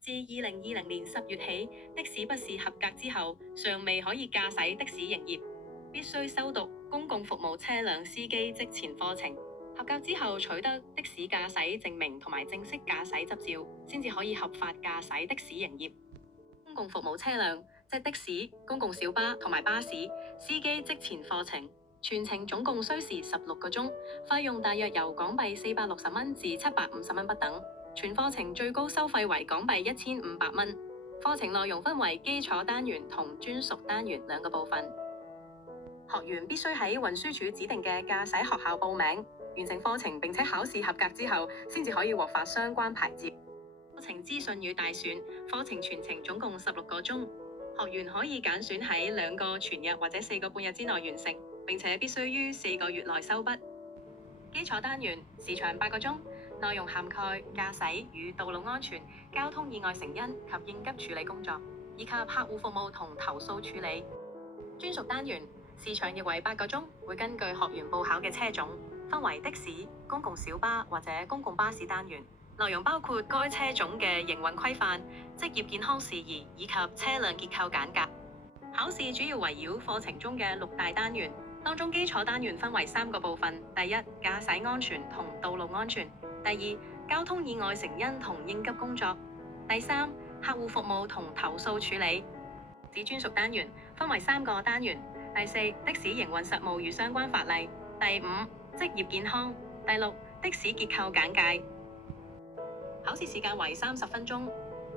自2020年10月起，的士筆試合格之後，尚未可以駕駛的士營業，必須修讀公共服務車輛司機職前課程。合格之後取得的士駕駛證明同埋正式駕駛執照，先至可以合法駕駛的士營業。公共服務車輛即的士、公共小巴同埋巴士司機職前課程，全程總共需時16個鐘，費用大約由港幣460蚊至750蚊不等。全課程最高收費為港幣1500蚊。課程內容分為基礎單元同專屬單元兩個部分。學員必須喺運輸署指定嘅駕駛學校報名，完成課程並且考試合格之後，先至可以獲發相關牌照。課程資訊與大選，課程全程總共16個鐘，學員可以揀選喺2個全日或者4個半日之內完成，並且必須於4個月內收筆。基礎單元時長8個鐘，內容涵蓋駕駛與道路安全、交通意外成因及應急處理工作，以及客戶服務同投訴處理。專屬單元時長亦為8個鐘，會根據學員報考嘅車種，分為的士、公共小巴或者公共巴士單元，內容包括該車種嘅營運規範、職業健康事宜以及車輛結構簡介。考試主要圍繞課程中嘅6大單元，當中基礎單元分為3個部分：第一，駕駛安全同道路安全；第二，交通意外成因同應急工作；第三，客戶服務同投訴處理。指專屬單元分為3個單元：第四，的士營運實務與相關法例；第五，職業健康；第六，的士結構簡介。考試時間為30分鐘。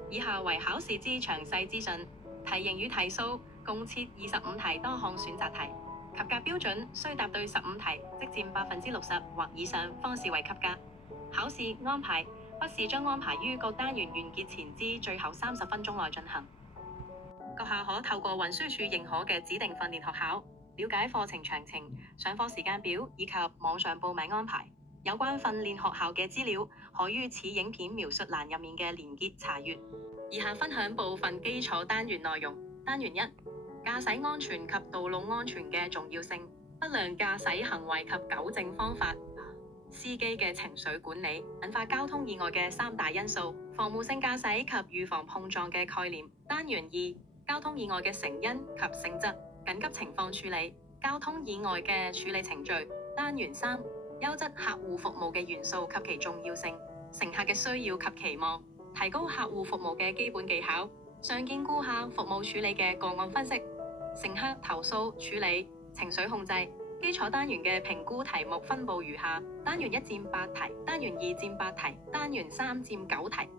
以下為考試之詳細資訊。題型與題數共設25題多項選擇題，及格標準須答對15題，即佔60%或以上，方視為及格。考試安排：筆試將安排於各單元完結前之最後30分鐘內進行。閣下可透過運輸署認可嘅指定訓練學校，了解課程詳情、上課時間表以及網上報名安排。有關訓練學校嘅資料，可於此影片描述欄入面嘅連結查閱。以下分享部分基礎單元內容。單元1：駕駛安全及道路安全嘅重要性、不良駕駛行為及糾正方法、司機嘅情緒管理、引發交通意外嘅3大因素、防護性駕駛及預防碰撞嘅概念。單元2：交通意外嘅成因及性質、緊急情況處理、交通意外嘅處理程序。單元3：優質客戶服務嘅元素及其重要性、乘客嘅需要及期望、提高客戶服務嘅基本技巧、常見顧客服務處理嘅個案分析、乘客投訴處理、情緒控制。基礎單元嘅評估題目分佈如下：單元1佔8題，單元2佔8題，單元3佔9題。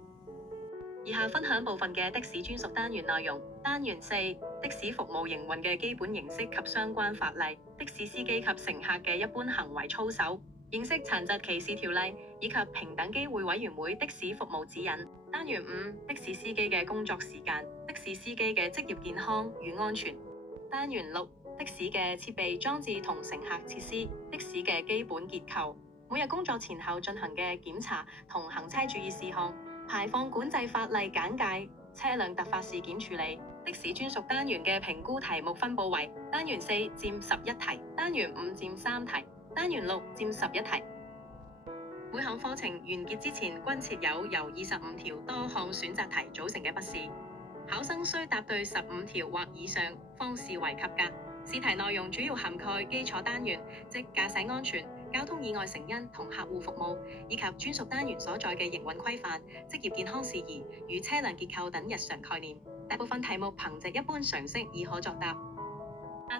以下分享部分嘅的士專屬單元內容。單元4：的士服務營運嘅基本形式及相關法例，的士司機及乘客嘅一般行為操守，認識殘疾歧視條例以及平等機會委員會的士服務指引。單元5：的士司機嘅工作時間，的士司機嘅職業健康與安全。單元6：的士嘅設備裝置同乘客設施，的士嘅基本結構，每日工作前後進行嘅檢查同行車注意事項，排放管制法例簡介，車輛突發事件處理。的士專屬單元嘅評估題目分佈為：單元4佔11題，單元5佔3題，單元6佔11題。每項課程完結之前，均設有由25條多項選擇題組成嘅筆試，考生須答對15條或以上，方視為及格。試題內容主要涵蓋基礎單元，即駕駛安全、交通意外成因同客戶服務，以及專屬單元所在嘅營運規範、職業健康事宜與車輛結構等日常概念。大部分題目憑藉一般常識已可作答。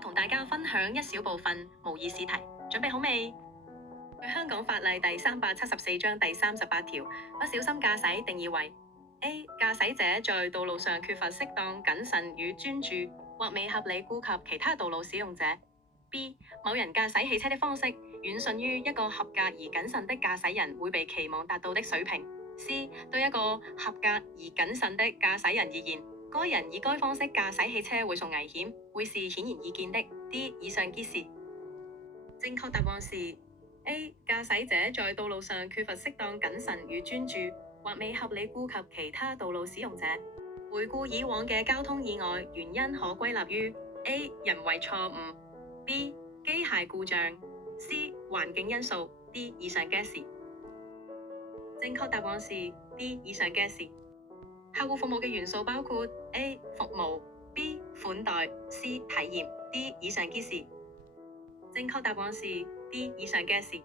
同大家分享一小部分模擬試題，準備好未？據香港法例第374章第38條，不小心駕駛定義為 A. 駕駛者在道路上缺乏適當謹慎與專注，或未合理顧及其他道路使用者。B. 某人駕駛汽車的方式遠遜於一個合格而謹慎的駕駛人會被期望達到的水平。C. 對一個合格而謹慎的駕駛人而言，該人以該方式駕駛汽車會受危險，會是顯而易見的。D. 以上皆是。正確答案是 A. 駕駛者在道路上缺乏適當謹慎與專注，或未合理顧及其他道路使用者。回顧以往嘅交通意外原因可歸納於 A. 人為錯誤， B. 機械故障， C. 環境因素， D. 以上皆是。正確答案是 D. 以上皆是。客戶服務嘅元素包括 A. 服務 B. 款待 C. 體驗 D. 以上皆是。正確答案是 D. 以上皆是。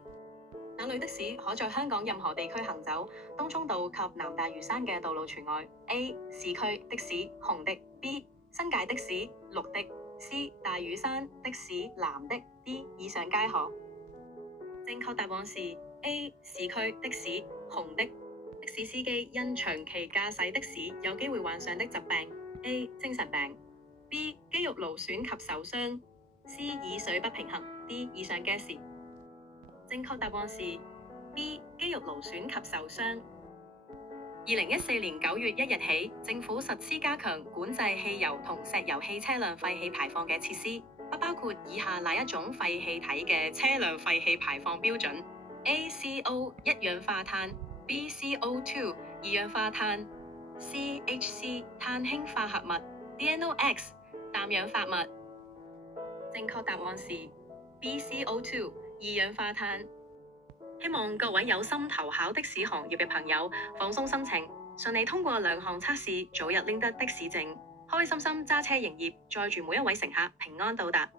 哪類的士可在香港任何地區行走？東涌道及南大嶼山嘅道路除外。A. 市區的士紅的 B. 新界的士綠的 C. 大嶼山的士藍的 D. 以上皆可。正確答案是 A. 市區的士紅的。的士司機因長期駕駛的士有機會患上的疾病 A. 精神病 B. 肌肉勞損及受傷 C. 耳水不平衡 D. 以上皆是。正確答案是 B. 肌肉勞損及受傷。2014年9月1日起，政府實施加強管制汽油同石油氣車輛廢氣排放嘅設施，不包括以下哪一種廢氣體嘅車輛廢氣排放標準 ？ACO 一氧化碳 BCO2 二氧化碳 CHC 碳氫化合物 DNOx 氮氧化物。正確答案是 BCO2 二氧化碳。希望各位有心投考的士行業嘅朋友放鬆心情，順利通過兩項測試，早日拎得的士證，開開心心揸車營業，載住每一位乘客平安到達。